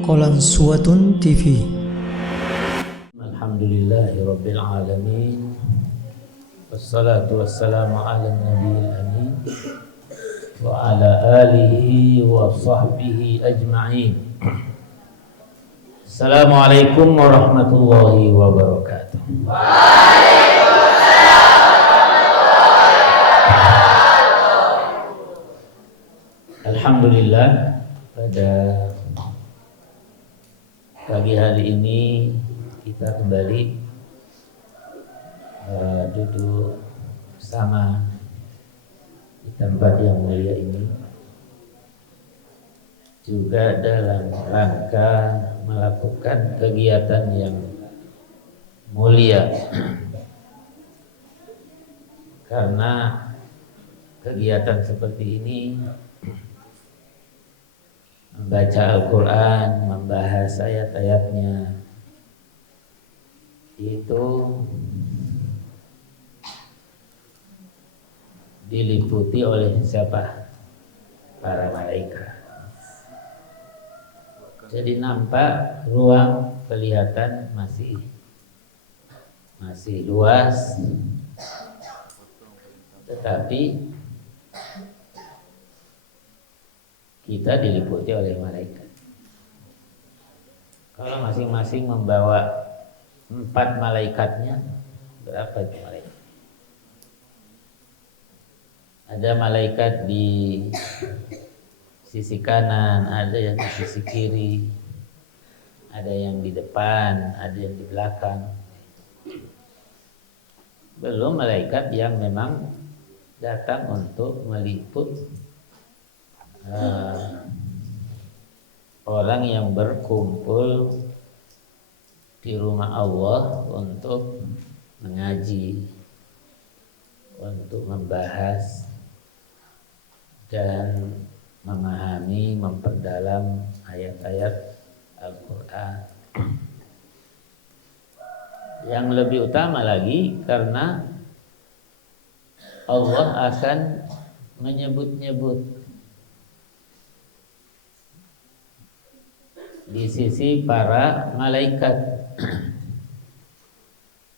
Qalansuwatun TV. Alhamdulillahirabbil alamin. Wassalatu wassalamu ala nabiyil amin wa ala alihi wa sahbihi ajma'in. Assalamualaikum warahmatullahi wabarakatuh. Alhamdulillah, pada pagi hari ini kita kembali duduk bersama di tempat yang mulia ini, juga dalam rangka melakukan kegiatan yang mulia, karena kegiatan seperti ini, membaca Al-Quran, membahas ayat-ayatnya, itu diliputi oleh siapa? Para malaikat. Jadi nampak ruang kelihatan masih luas, tetapi kita diliputi oleh malaikat. Kalau masing-masing membawa 4 malaikatnya, berapa malaikat? Ada malaikat di sisi kanan, ada yang di sisi kiri, ada yang di depan, ada yang di belakang. Belum malaikat yang memang datang untuk meliput orang yang berkumpul di rumah Allah untuk mengaji, untuk membahas dan memahami, memperdalam ayat-ayat Al-Quran. Yang lebih utama lagi, karena Allah akan menyebut-nyebut di sisi para malaikat.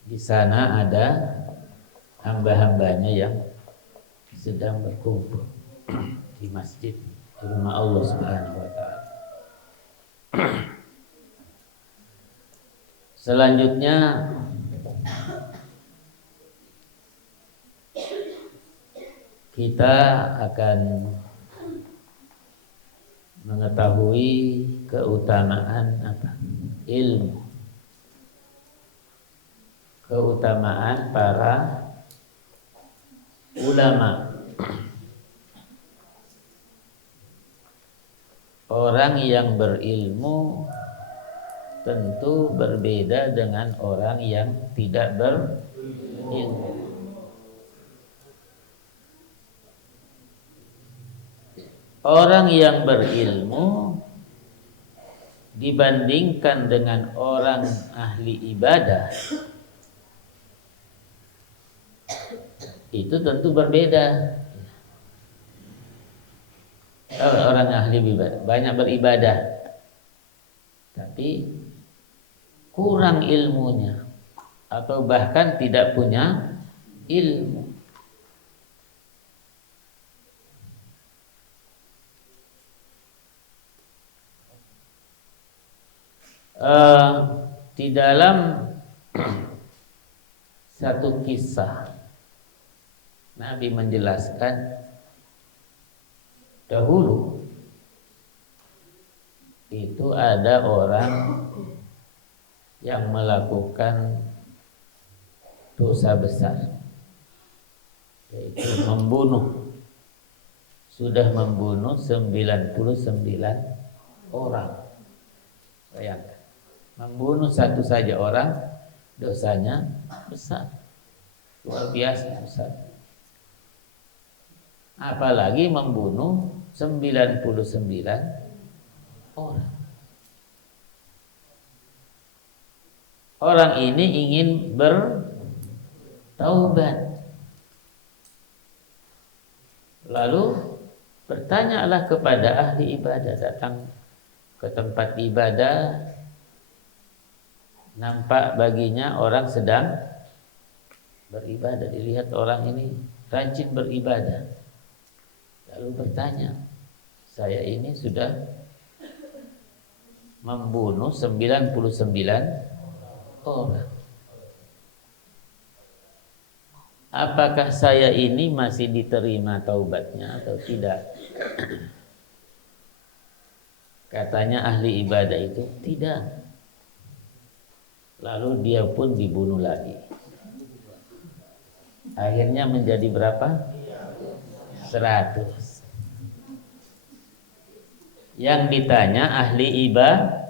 Di sana ada hamba-hambanya yang sedang berkumpul di masjid, di rumah Allah Subhanahu wa ta'ala. Selanjutnya kita akan mengetahui keutamaan apa? Ilmu. Keutamaan para ulama. Orang yang berilmu tentu berbeda dengan orang yang tidak berilmu. Orang yang berilmu dibandingkan dengan orang ahli ibadah itu tentu berbeda. Orang ahli ibadah banyak beribadah, tapi kurang ilmunya atau bahkan tidak punya ilmu. Di dalam satu kisah Nabi menjelaskan, dahulu itu ada orang yang melakukan dosa besar, yaitu membunuh. Sudah membunuh 99 orang. Bayangkan, membunuh satu saja orang, dosanya besar, luar biasa besar. Apalagi membunuh 99 orang. Orang ini ingin bertaubat. Lalu bertanyalah kepada ahli ibadah, datang ke tempat ibadah, nampak baginya orang sedang beribadah, dilihat orang ini rajin beribadah. Lalu bertanya, saya ini sudah membunuh 99 orang. Apakah saya ini masih diterima taubatnya atau tidak? Katanya ahli ibadah itu tidak. Lalu dia pun dibunuh lagi. Akhirnya menjadi berapa? 100. Yang ditanya ahli ibadah.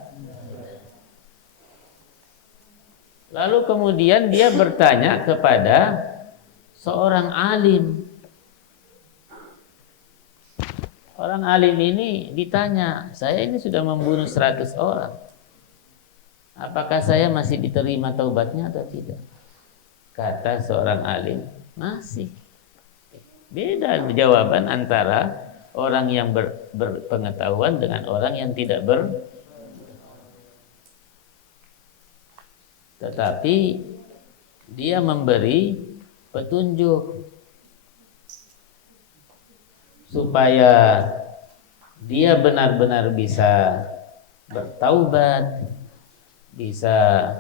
Lalu kemudian dia bertanya kepada seorang alim. Orang alim ini ditanya, saya ini sudah membunuh 100 orang. Apakah saya masih diterima taubatnya atau tidak? Kata seorang alim, masih. Beda jawaban antara orang yang berpengetahuan dengan orang yang tidak Tetapi dia memberi petunjuk supaya dia benar-benar bisa bertaubat, bisa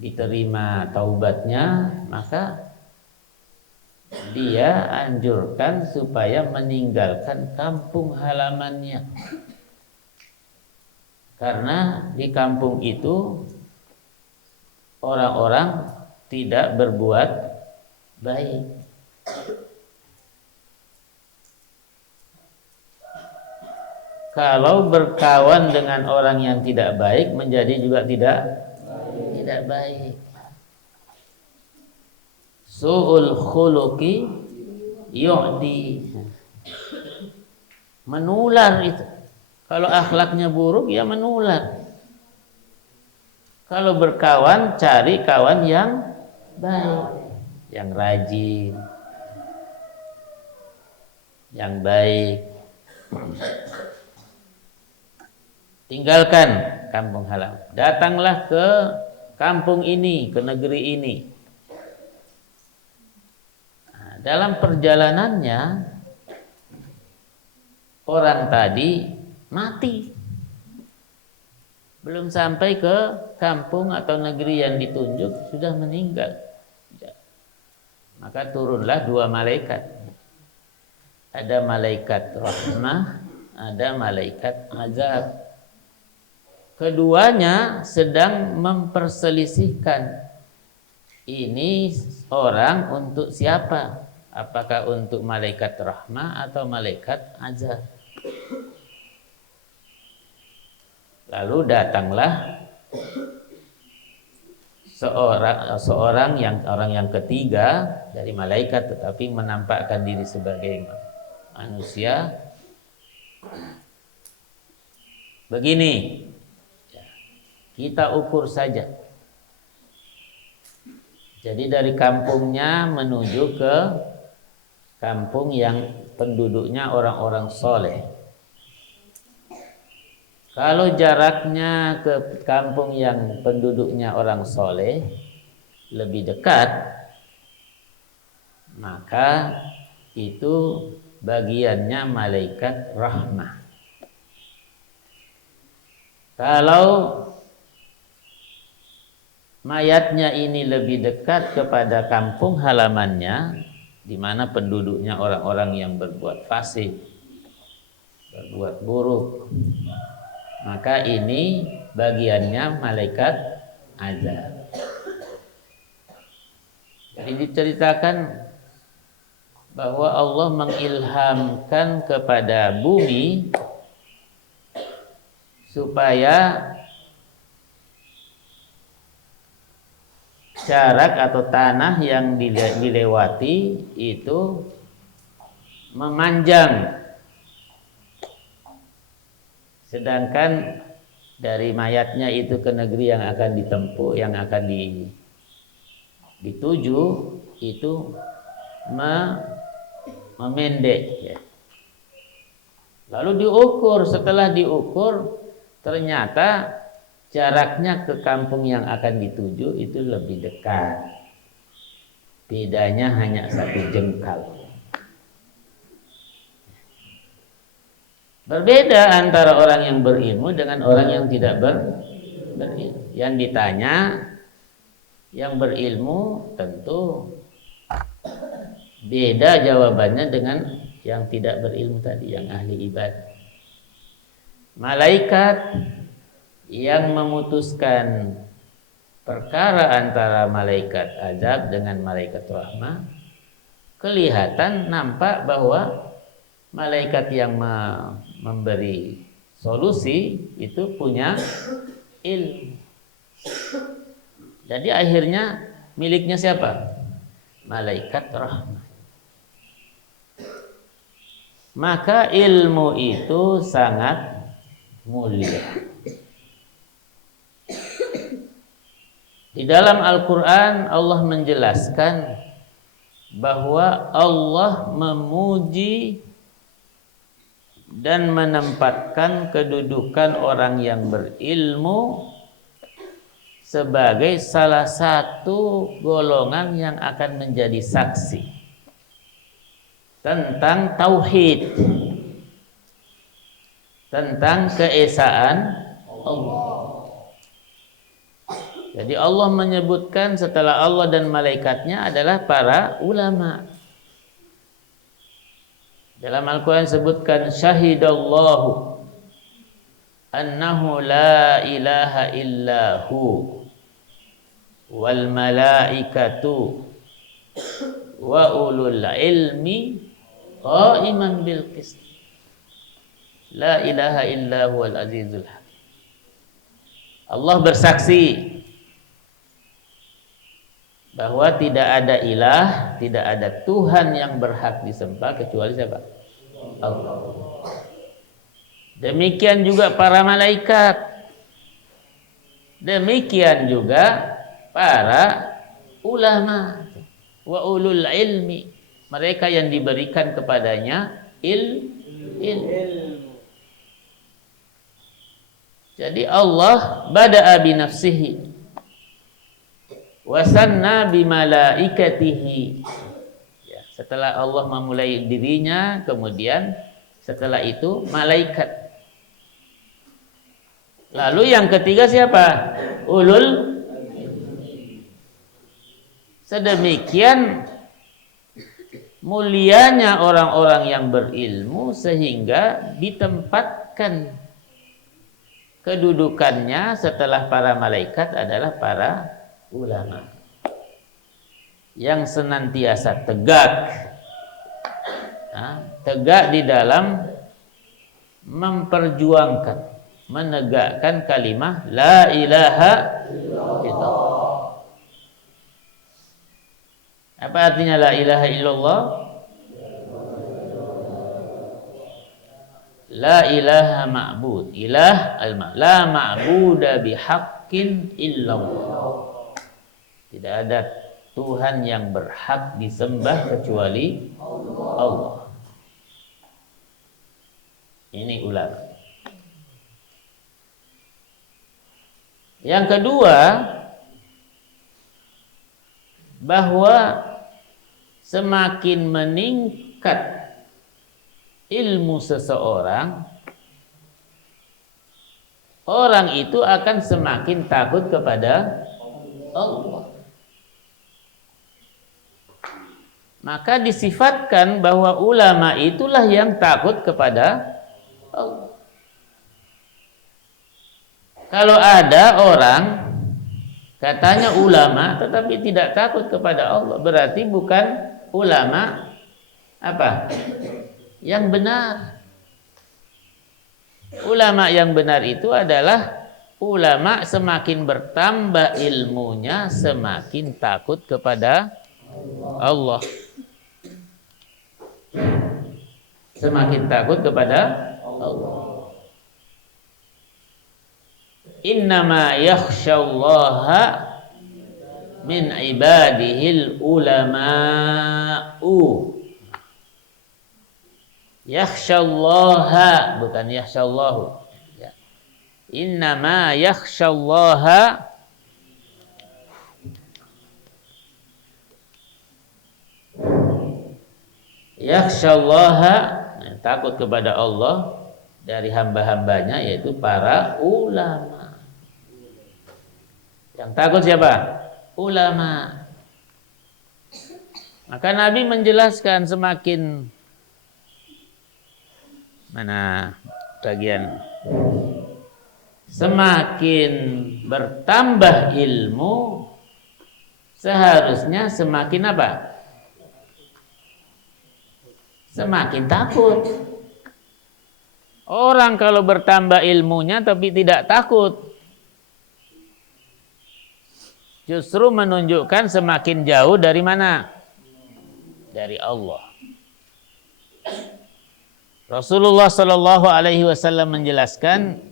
diterima taubatnya, maka dia anjurkan supaya meninggalkan kampung halamannya. Karena di kampung itu orang-orang tidak berbuat baik. Kalau berkawan dengan orang yang tidak baik, menjadi juga tidak baik. Su'ul khuluqi yu'di. Menular itu. Kalau akhlaknya buruk, ya menular. Kalau berkawan, cari kawan yang baik, yang rajin, yang baik. Tinggalkan kampung halaman. Datanglah ke kampung ini, ke negeri ini. Nah, dalam perjalanannya orang tadi mati. Belum sampai ke kampung atau negeri yang ditunjuk sudah meninggal. Maka turunlah 2 malaikat. Ada malaikat rahmah, ada malaikat azab. Keduanya sedang memperselisihkan, ini orang untuk siapa? Apakah untuk malaikat rahmah atau malaikat azab? Lalu datanglah orang yang ketiga dari malaikat, tetapi menampakkan diri sebagai manusia. Begini, kita ukur saja. Jadi dari kampungnya menuju ke kampung yang penduduknya orang-orang soleh. Kalau jaraknya ke kampung yang penduduknya orang soleh lebih dekat, maka itu bagiannya malaikat rahmah. Kalau mayatnya ini lebih dekat kepada kampung halamannya, di mana penduduknya orang-orang yang berbuat fasik, berbuat buruk, maka ini bagiannya malaikat azab. Jadi diceritakan bahwa Allah mengilhamkan kepada bumi supaya jarak atau tanah yang dilewati itu memanjang. Sedangkan dari mayatnya itu ke negeri yang akan ditempuh, yang akan dituju itu memendek ya. Lalu diukur, setelah diukur ternyata jaraknya ke kampung yang akan dituju itu lebih dekat. Bedanya hanya 1 jengkal. Berbeda antara orang yang berilmu dengan orang yang tidak berilmu. Yang ditanya, yang berilmu tentu beda jawabannya dengan yang tidak berilmu tadi, yang ahli ibadah. Malaikat yang memutuskan perkara antara malaikat azab dengan malaikat rahmah, kelihatan nampak bahwa malaikat yang memberi solusi itu punya ilmu. Jadi akhirnya miliknya siapa? Malaikat rahmah. Maka ilmu itu sangat mulia. Di dalam Al-Quran Allah menjelaskan bahwa Allah memuji dan menempatkan kedudukan orang yang berilmu sebagai salah satu golongan yang akan menjadi saksi tentang tauhid, tentang keesaan Allah. Jadi Allah menyebutkan setelah Allah dan malaikatnya adalah para ulama. Dalam Al-Quran sebutkan syahidallahu annahu la ilaha illahu wal malaikatu wa ulul ilmi qa'iman bil qist. La ilaha illahu al azizul hakim. Allah bersaksi bahwa tidak ada ilah, tidak ada Tuhan yang berhak disembah kecuali siapa? Allah. Demikian juga para malaikat. Demikian juga para ulama. Wa ulul ilmi. Mereka yang diberikan kepadanya ilmu. Jadi Allah bada'a bi nafsihi wasanna bimalaikatihi. Ya, setelah Allah memulai dirinya, kemudian setelah itu malaikat. Lalu yang ketiga siapa? Ulul. Sedemikian mulianya orang-orang yang berilmu sehingga ditempatkan kedudukannya setelah para malaikat adalah para ulama yang senantiasa tegak di dalam memperjuangkan, menegakkan kalimat la ilaha illallah. Apa artinya la ilaha illallah? La ilaha ma'bud, ilah la ma'buda bihaqqin illallah. Tidak ada Tuhan yang berhak disembah kecuali Allah. Ini ulama. Yang kedua, bahwa semakin meningkat ilmu seseorang, orang itu akan semakin takut kepada Allah. Maka disifatkan bahwa ulama itulah yang takut kepada Allah. Kalau ada orang katanya ulama tetapi tidak takut kepada Allah, berarti bukan ulama apa? Yang benar. Ulama yang benar itu adalah ulama semakin bertambah ilmunya, semakin takut kepada Allah. Semakin takut kepada Allah. Innama yakhsyallaha min ibadihil ulama'u. Yakhsyallaha bukan yakhsyallahu. Ya. Innama yakhsyallaha takut kepada Allah dari hamba-hambanya, yaitu para ulama. Yang takut siapa? Ulama. Maka Nabi menjelaskan semakin semakin bertambah ilmu, seharusnya semakin apa? Semakin takut. Orang kalau bertambah ilmunya tapi tidak takut, justru menunjukkan semakin jauh dari mana? Dari Allah. Rasulullah sallallahu alaihi wasallam menjelaskan,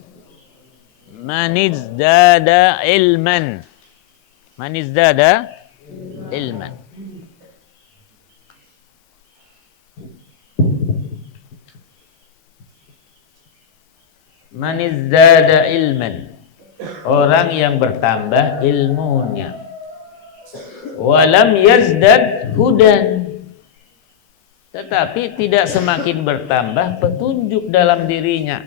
manizdada ilman. Manizdada ilman, orang yang bertambah ilmunya. Walam yazdad hudan, tetapi tidak semakin bertambah petunjuk dalam dirinya.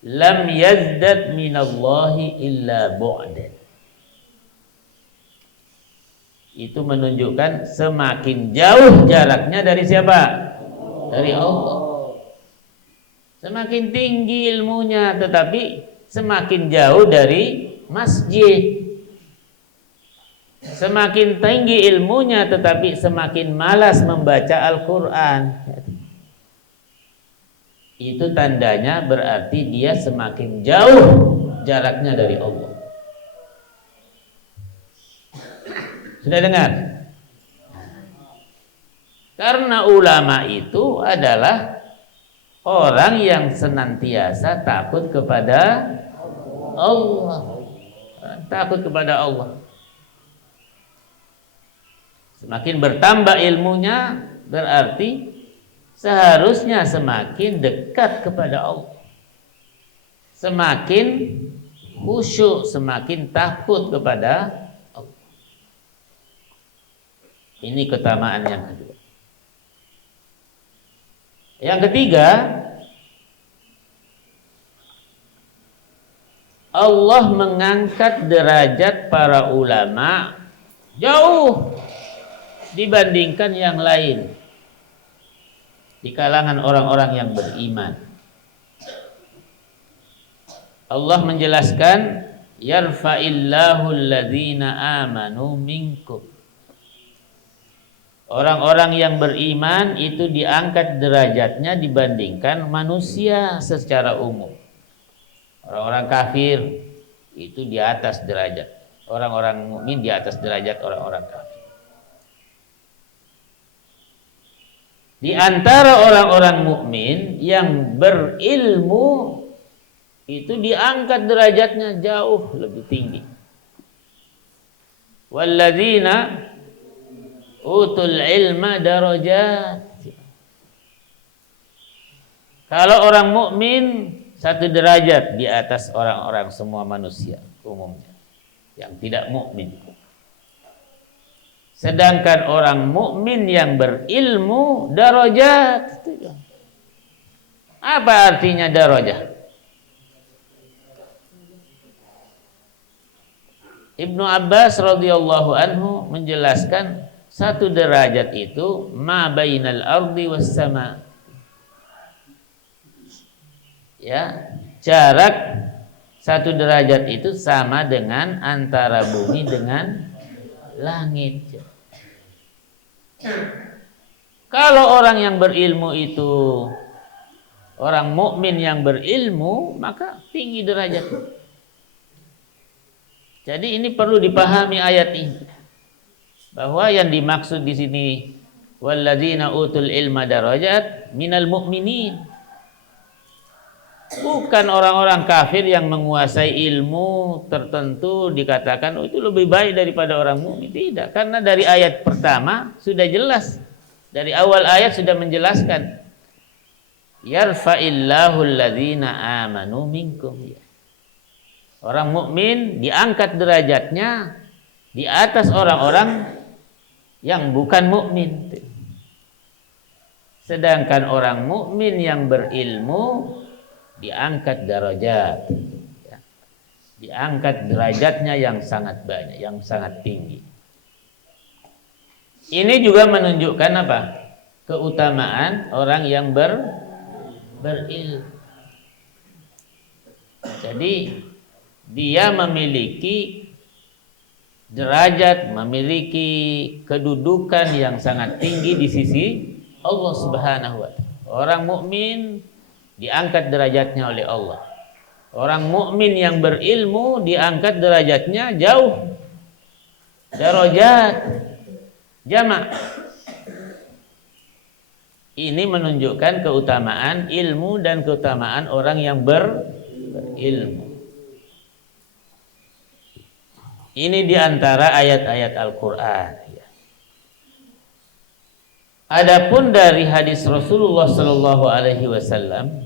Lam yazdad minallahi illa bu'dan. Itu menunjukkan semakin jauh jaraknya dari siapa? Dari Allah. Semakin tinggi ilmunya tetapi semakin jauh dari masjid. Semakin tinggi ilmunya tetapi semakin malas membaca Al-Quran. Itu tandanya berarti dia semakin jauh jaraknya dari Allah. Sudah dengar? Karena ulama itu adalah orang yang senantiasa takut kepada Allah. Takut kepada Allah. Semakin bertambah ilmunya berarti seharusnya semakin dekat kepada Allah. Semakin khusyuk, semakin takut kepada Allah. Ini keutamaan yang kedua. Yang ketiga, Allah mengangkat derajat para ulama jauh dibandingkan yang lain di kalangan orang-orang yang beriman. Allah menjelaskan, yarfa'illahu alladzina amanu minkum. Orang-orang yang beriman itu diangkat derajatnya dibandingkan manusia secara umum. Orang-orang kafir itu di atas derajat. Orang-orang mukmin di atas derajat orang-orang kafir. Di antara orang-orang mukmin yang berilmu itu diangkat derajatnya jauh lebih tinggi. Walladzina utul ilma darajat. Kalau orang mukmin satu derajat di atas orang-orang semua manusia umumnya yang tidak mukmin. Sedangkan orang mukmin yang berilmu darajat. Apa artinya darajat? Ibnu Abbas radhiyallahu anhu menjelaskan satu derajat itu ma bainal ardi was sama. Ya, jarak satu derajat itu sama dengan antara bumi dengan langit. Kalau orang yang berilmu itu orang mukmin yang berilmu, maka tinggi derajatnya. Jadi ini perlu dipahami ayat ini, bahwa yang dimaksud di sini walladzina utul ilma darajat minal mu'minin, bukan orang-orang kafir yang menguasai ilmu tertentu dikatakan itu lebih baik daripada orang mukmin. Tidak, karena dari ayat pertama sudah jelas, dari awal ayat sudah menjelaskan yarfa'illahu alladzina amanu minkum. Orang mukmin diangkat derajatnya di atas orang-orang yang bukan mukmin. Sedangkan orang mukmin yang berilmu diangkat derajat, ya. Diangkat derajatnya yang sangat banyak, yang sangat tinggi. Ini juga menunjukkan apa? Keutamaan orang yang berilmu. Jadi dia memiliki derajat, memiliki kedudukan yang sangat tinggi di sisi Allah Subhanahu wa taala. Orang mukmin diangkat derajatnya oleh Allah. Orang mukmin yang berilmu diangkat derajatnya jauh. Darajat jamak. Ini menunjukkan keutamaan ilmu dan keutamaan orang yang berilmu. Ini diantara ayat-ayat Al-Quran. Adapun dari hadis Rasulullah Sallallahu Alaihi Wasallam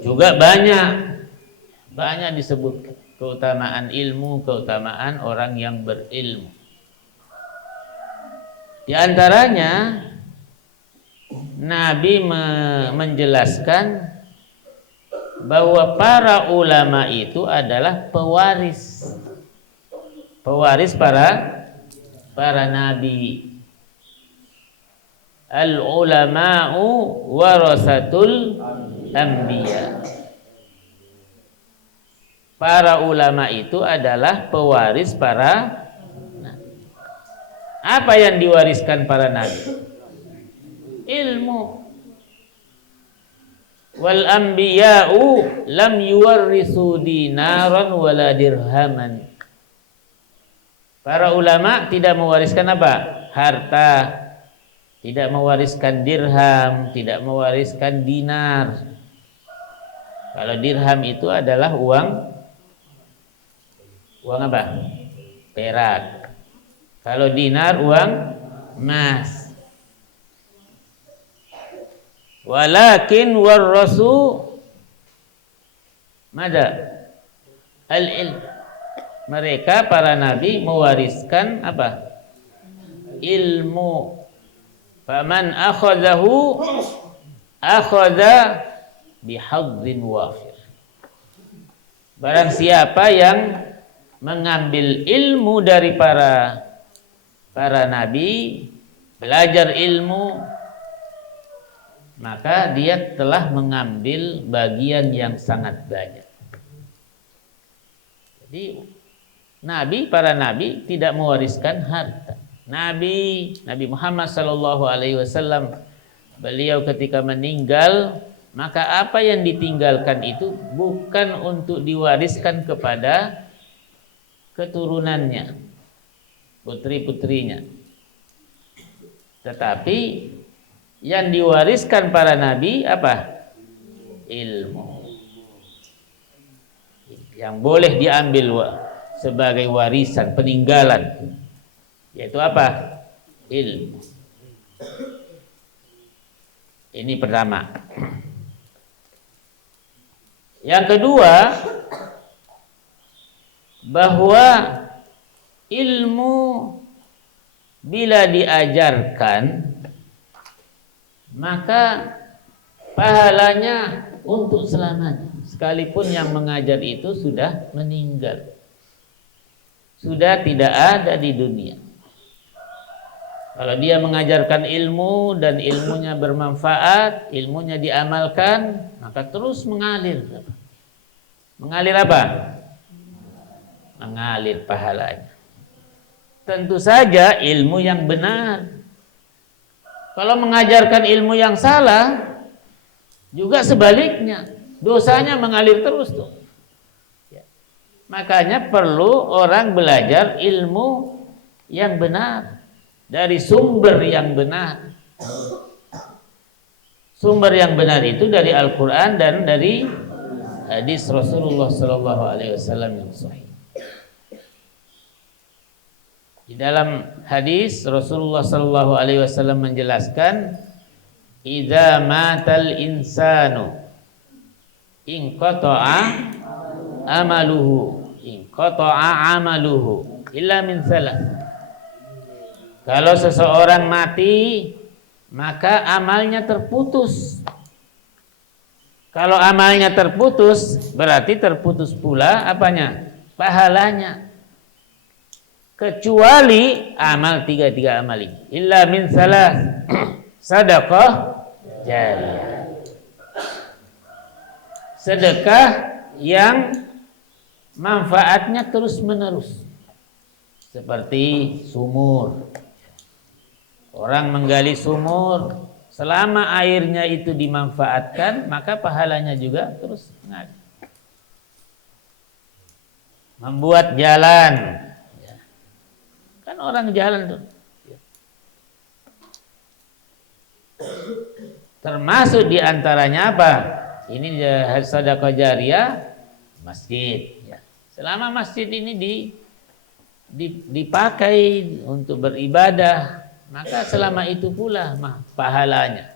juga banyak disebutkan keutamaan ilmu, keutamaan orang yang berilmu. Di antaranya Nabi menjelaskan bahwa para ulama itu adalah pewaris para nabi. Al ulama'u warasatul anbiya. Para ulama itu adalah pewaris para nabi. Apa yang diwariskan para nabi? Ilmu. Wal anbiya'u lam yuwarrisu dinaran wala dirhaman. Para ulama tidak mewariskan apa? Harta, tidak mewariskan dirham, tidak mewariskan dinar. Kalau dirham itu adalah uang apa? Perak. Kalau dinar uang emas. Walakin warasu mada al-ilm. Mereka para nabi mewariskan apa? Ilmu. Faman akhadahu akhadha bihadzin wafir. Barang siapa yang mengambil ilmu dari para nabi, belajar ilmu, maka dia telah mengambil bagian yang sangat banyak. Jadi para nabi tidak mewariskan harta. Nabi Muhammad sallallahu alaihi wasallam, beliau ketika meninggal, maka apa yang ditinggalkan itu bukan untuk diwariskan kepada keturunannya, putri-putrinya, tetapi yang diwariskan para nabi apa? Ilmu. Yang boleh diambil sebagai warisan peninggalan, yaitu apa? Ilmu. Ini pertama. Yang kedua, bahwa ilmu bila diajarkan maka pahalanya untuk selamanya, sekalipun yang mengajar itu sudah meninggal, sudah tidak ada di dunia. Kalau dia mengajarkan ilmu dan ilmunya bermanfaat, ilmunya diamalkan, maka terus mengalir. Mengalir apa? Mengalir pahalanya. Tentu saja ilmu yang benar. Kalau mengajarkan ilmu yang salah, juga sebaliknya, dosanya mengalir terus tuh. Ya. Makanya perlu orang belajar ilmu yang benar dari sumber yang benar. Sumber yang benar itu dari Al-Quran dan dari hadis Rasulullah SAW yang sahih. Di dalam hadis Rasulullah sallallahu alaihi wasallam menjelaskan, "Idza matal insanu inqata'a amaluhu, in qata'a amaluhu illa min salah. Kalau seseorang mati, maka amalnya terputus. Kalau amalnya terputus, berarti terputus pula apanya? Pahalanya. Kecuali amal tiga amal ini. Illa min salah. Sedekah jariyah. Sedekah yang manfaatnya terus menerus. Seperti sumur. Orang menggali sumur, selama airnya itu dimanfaatkan, maka pahalanya juga terus mengalir. Membuat jalan, kan orang jalan tuh. Termasuk diantaranya apa? Ini sedekah jariyah masjid. Selama masjid ini dipakai untuk beribadah, maka selama itu pula pahalanya.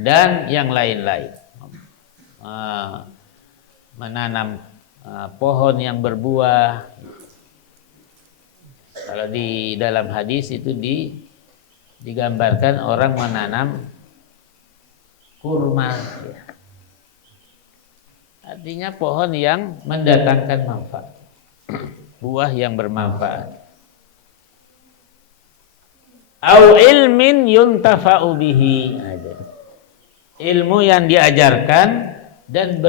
Dan yang lain-lain, menanam pohon yang berbuah. Kalau di dalam hadis itu digambarkan orang menanam kurma, artinya pohon yang mendatangkan manfaat, buah yang bermanfaat. Au ilmin yuntafa'u bihi, ilmu yang diajarkan dan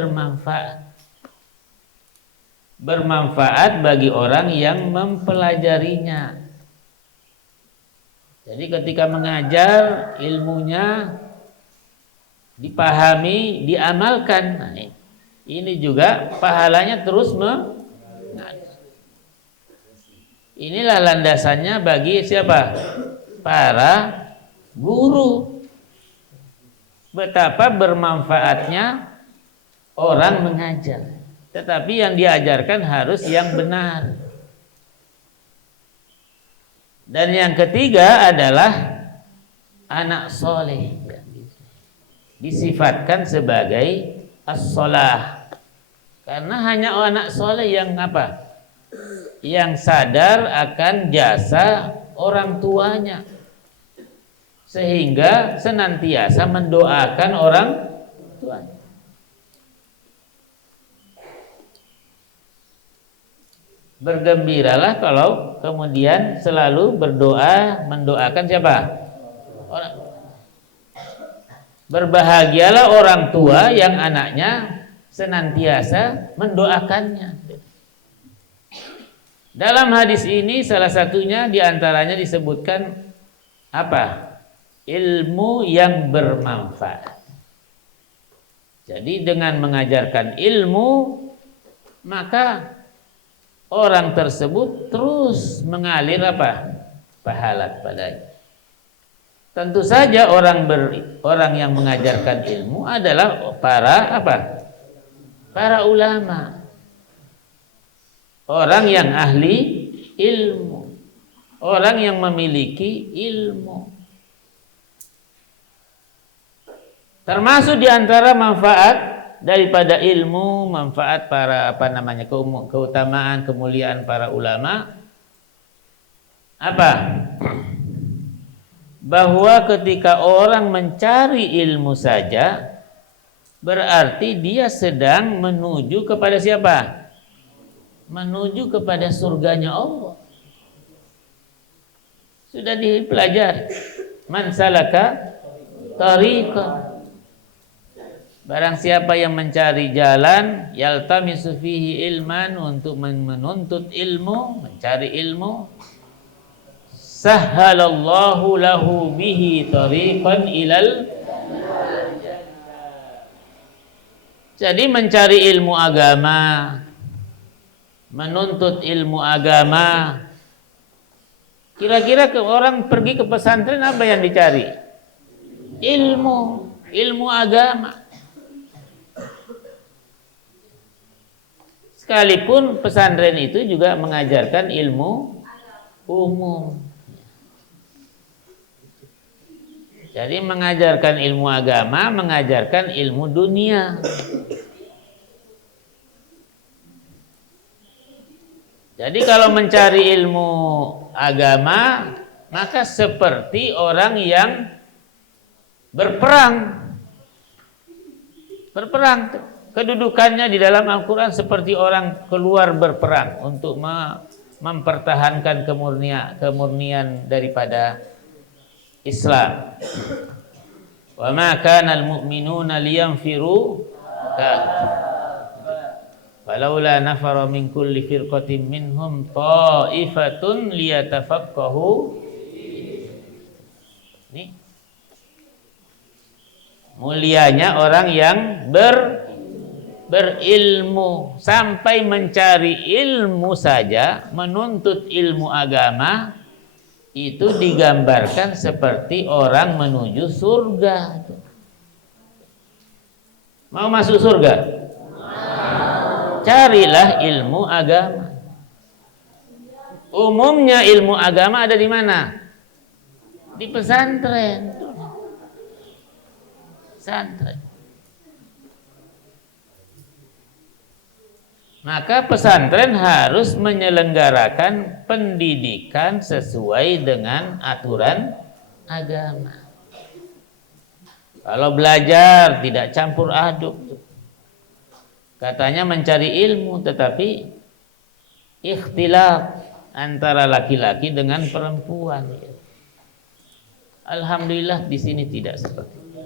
bermanfaat bagi orang yang mempelajarinya. Jadi ketika mengajar, ilmunya dipahami, diamalkan. Nah, ini juga pahalanya terus mengalir. Inilah landasannya bagi siapa? Para guru. Betapa bermanfaatnya orang mengajar. Tetapi yang diajarkan harus yang benar. Dan yang ketiga adalah anak soleh. Disifatkan sebagai as-solah. Karena hanya anak soleh yang apa? Yang sadar akan jasa orang tuanya, sehingga senantiasa mendoakan orang tuanya. Bergembiralah kalau kemudian selalu berdoa, mendoakan siapa? Orang. Berbahagialah orang tua yang anaknya senantiasa mendoakannya. Dalam hadis ini salah satunya diantaranya disebutkan apa? Ilmu yang bermanfaat. Jadi dengan mengajarkan ilmu, maka orang tersebut terus mengalir apa? Pahala padanya. Tentu saja orang yang mengajarkan ilmu adalah para apa? Para ulama. Orang yang ahli ilmu, orang yang memiliki ilmu. Termasuk diantara manfaat daripada ilmu, manfaat para keutamaan, kemuliaan para ulama, apa? Bahwa ketika orang mencari ilmu saja, berarti dia sedang menuju kepada siapa? Menuju kepada surganya Allah. Sudah dipelajari. Man salaka tariqan. Barang siapa yang mencari jalan, yaltamisu fihi ilman, untuk menuntut ilmu, mencari ilmu, sahhalallahu lahu bihi tariqan ilal. Jadi mencari ilmu agama, menuntut ilmu agama, kira-kira orang pergi ke pesantren apa yang dicari? Ilmu agama. Sekalipun pesantren itu juga mengajarkan ilmu umum. Jadi mengajarkan ilmu agama, mengajarkan ilmu dunia. Jadi kalau mencari ilmu agama, maka seperti orang yang berperang. Berperang. Kedudukannya di dalam Al-Quran seperti orang keluar berperang untuk mempertahankan kemurnian daripada Islam. Wa ma kana al-mu'minuna liyanfiru falaula nafara min kulli firqatin minhum ta'ifatun liyatafaqahu. Ini mulianya orang yang berilmu, sampai mencari ilmu saja, menuntut ilmu agama itu digambarkan seperti orang menuju surga. Mau masuk surga? Carilah ilmu agama. Umumnya ilmu agama ada di mana? Di pesantren. Pesantren. Maka pesantren harus menyelenggarakan pendidikan sesuai dengan aturan agama. Kalau belajar tidak campur aduk. Katanya mencari ilmu, tetapi ikhtilaf antara laki-laki dengan perempuan. Alhamdulillah di sini tidak seperti itu.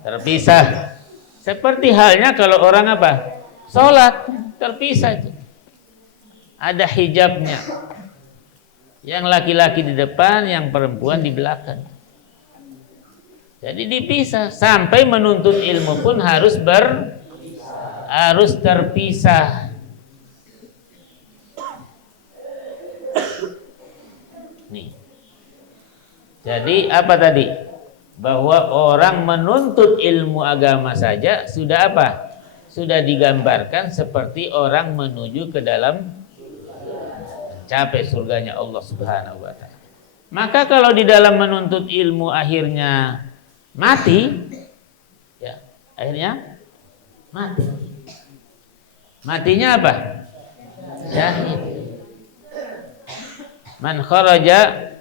Terpisah. Seperti halnya kalau orang apa? Sholat, terpisah itu. Ada hijabnya. Yang laki-laki di depan, yang perempuan di belakang. Jadi dipisah. Sampai menuntut ilmu pun harus terpisah. Nih. Jadi apa tadi? Bahwa orang menuntut ilmu agama saja sudah apa? Sudah digambarkan seperti orang menuju ke dalam mencapai surganya Allah Subhanahu wa taala. Maka kalau di dalam menuntut ilmu akhirnya mati, ya, akhirnya mati. Matinya apa? Syahid. Man kharaja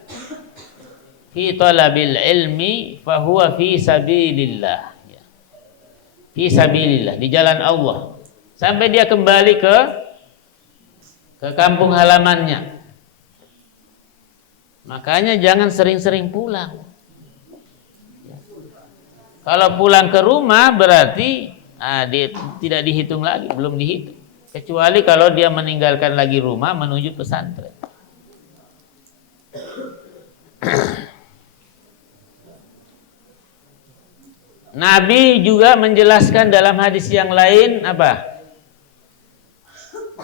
fi talabil ilmi fahuwa fi sabilillah. Fi sabilillah, di jalan Allah. Sampai dia kembali ke kampung halamannya. Makanya jangan sering-sering pulang. Kalau pulang ke rumah berarti dia tidak dihitung lagi, belum dihitung. Kecuali kalau dia meninggalkan lagi rumah menuju pesantren. Nabi juga menjelaskan dalam hadis yang lain apa?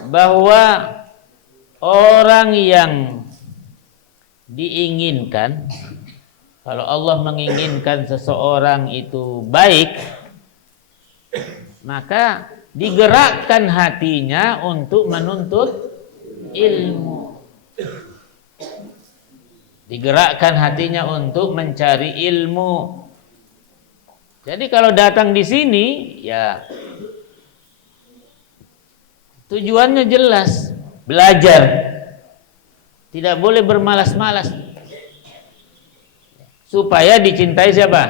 Bahwa orang yang diinginkan, kalau Allah menginginkan seseorang itu baik, maka digerakkan hatinya untuk menuntut ilmu. Digerakkan hatinya untuk mencari ilmu. Jadi kalau datang di sini, ya tujuannya jelas, belajar. Tidak boleh bermalas-malas. Supaya dicintai siapa?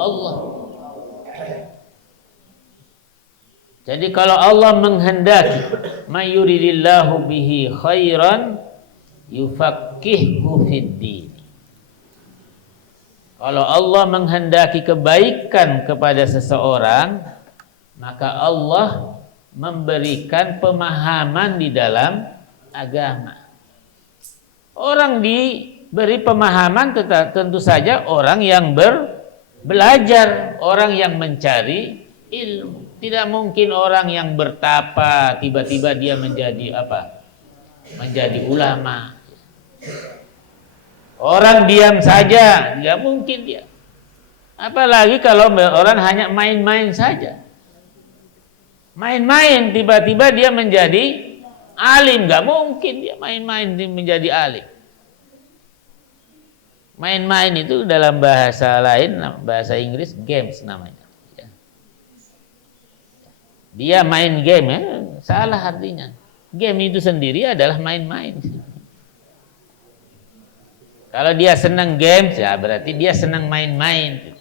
Allah. Jadi kalau Allah menghendaki, mayuridillahu bihi khairan yufaqqihhu fid-din. Kalau Allah menghendaki kebaikan kepada seseorang, maka Allah memberikan pemahaman di dalam agama. Orang diberi pemahaman tentu saja orang yang belajar, orang yang mencari ilmu. Tidak mungkin orang yang bertapa tiba-tiba dia menjadi apa? Menjadi ulama. Orang diam saja, nggak mungkin dia. Apalagi kalau orang hanya main-main saja. Main-main tiba-tiba dia menjadi alim, nggak mungkin dia main-main menjadi alim. Main-main itu dalam bahasa lain, bahasa Inggris games namanya. Dia main game, ya, salah artinya. Game itu sendiri adalah main-main. Kalau dia senang games, ya berarti dia senang main-main.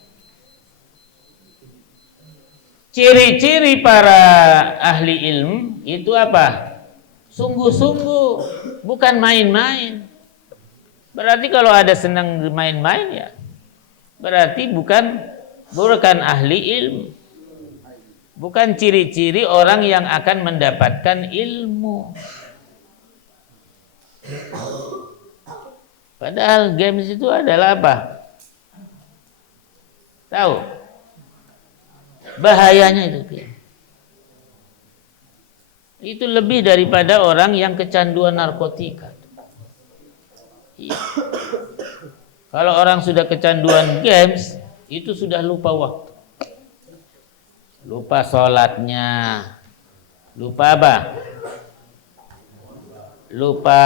Ciri-ciri para ahli ilmu itu apa? Sungguh-sungguh, bukan main-main. Berarti kalau ada senang main-main, ya berarti bukan ahli ilmu. Bukan ciri-ciri orang yang akan mendapatkan ilmu. Padahal games itu adalah apa? Tahu? Bahayanya itu. Itu lebih daripada orang yang kecanduan narkotika. Iya. Kalau orang sudah kecanduan games, itu sudah lupa waktu. Lupa sholatnya, lupa apa? Lupa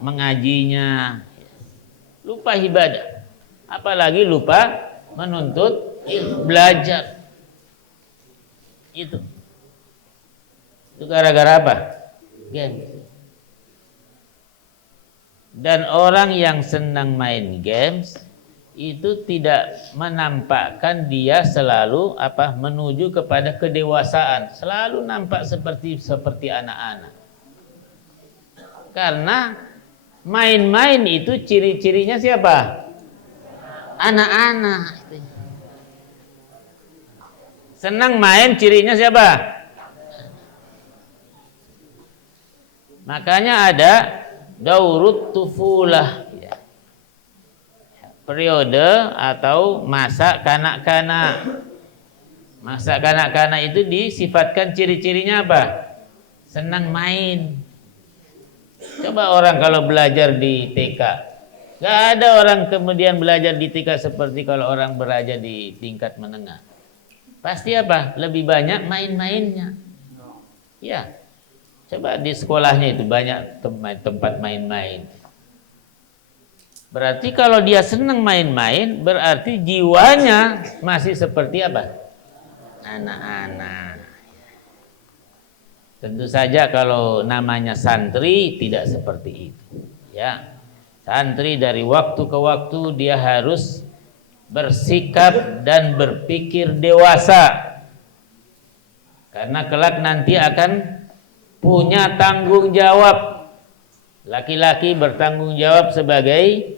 mengajinya, lupa ibadah, apalagi lupa menuntut ilmu, belajar. Itu gara-gara apa? Game. Dan orang yang senang main games itu tidak menampakkan dia selalu menuju kepada kedewasaan, selalu nampak seperti anak-anak. Karena main-main itu ciri-cirinya siapa? Anak-anak. Senang main cirinya siapa? Makanya ada daurut tufulah. Periode atau masa kanak-kanak. Masa kanak-kanak itu disifatkan ciri-cirinya apa? Senang main. Coba orang kalau belajar di TK, gak ada orang kemudian belajar di TK seperti kalau orang belajar di tingkat menengah. Pasti apa? Lebih banyak main-mainnya. Ya, coba di sekolahnya itu banyak tempat main-main. Berarti kalau dia senang main-main, berarti jiwanya masih seperti apa? Anak-anak. Tentu saja kalau namanya santri tidak seperti itu. Ya, santri dari waktu ke waktu dia harus bersikap dan berpikir dewasa. Karena kelak nanti akan punya tanggung jawab. Laki-laki bertanggung jawab sebagai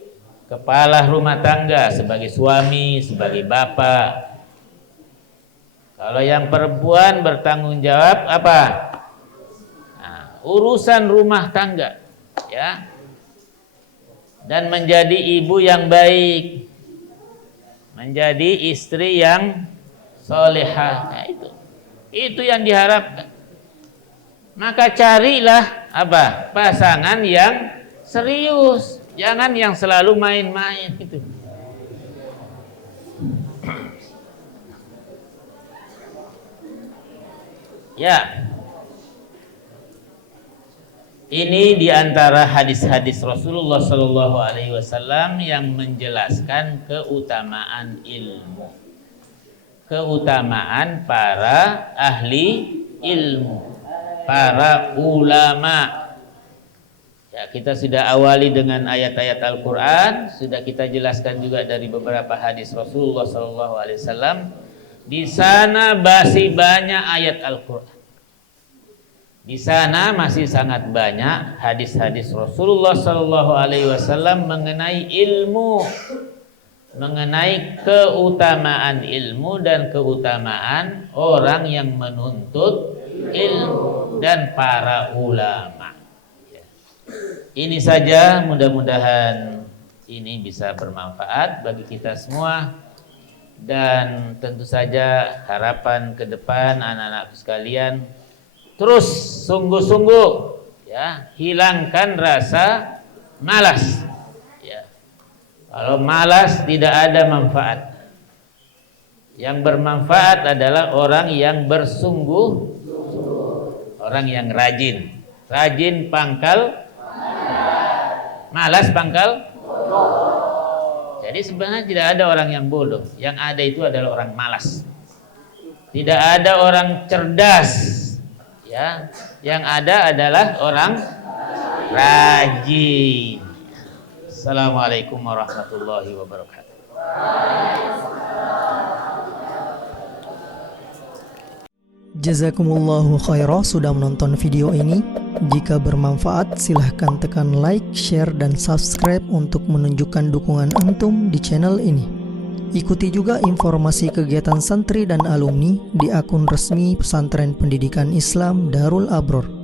kepala rumah tangga, sebagai suami, sebagai bapak. Kalau yang perempuan bertanggung jawab apa? Nah, urusan rumah tangga, ya. Dan menjadi ibu yang baik, menjadi istri yang solehah. Nah, itu yang diharapkan. Maka carilah apa? Pasangan yang serius, jangan yang selalu main-main itu. Ya. Ini diantara hadis-hadis Rasulullah Sallallahu Alaihi Wasallam yang menjelaskan keutamaan ilmu, keutamaan para ahli ilmu, para ulama. Ya, kita sudah awali dengan ayat-ayat Al-Quran, sudah kita jelaskan juga dari beberapa hadis Rasulullah Sallallahu Alaihi Wasallam. Di sana masih banyak ayat Al-Quran. Di sana masih sangat banyak hadis-hadis Rasulullah Sallallahu Alaihi Wasallam mengenai ilmu, mengenai keutamaan ilmu dan keutamaan orang yang menuntut ilmu dan para ulama. Ini saja, mudah-mudahan ini bisa bermanfaat bagi kita semua, dan tentu saja harapan ke depan anak-anakku sekalian, terus sungguh-sungguh ya, hilangkan rasa malas. Ya. Kalau malas tidak ada manfaat. Yang bermanfaat adalah orang yang bersungguh, orang yang rajin. Rajin pangkal malas pangkal. Jadi sebenarnya tidak ada orang yang bodoh. Yang ada itu adalah orang malas. Tidak ada orang cerdas, ya. Yang ada adalah orang rajin. Assalamualaikum warahmatullahi wabarakatuh. Jazakumullahu khairan sudah menonton video ini. Jika bermanfaat, silahkan tekan like, share, dan subscribe untuk menunjukkan dukungan antum di channel ini. Ikuti juga informasi kegiatan santri dan alumni di akun resmi Pesantren Pendidikan Islam Darul Abror.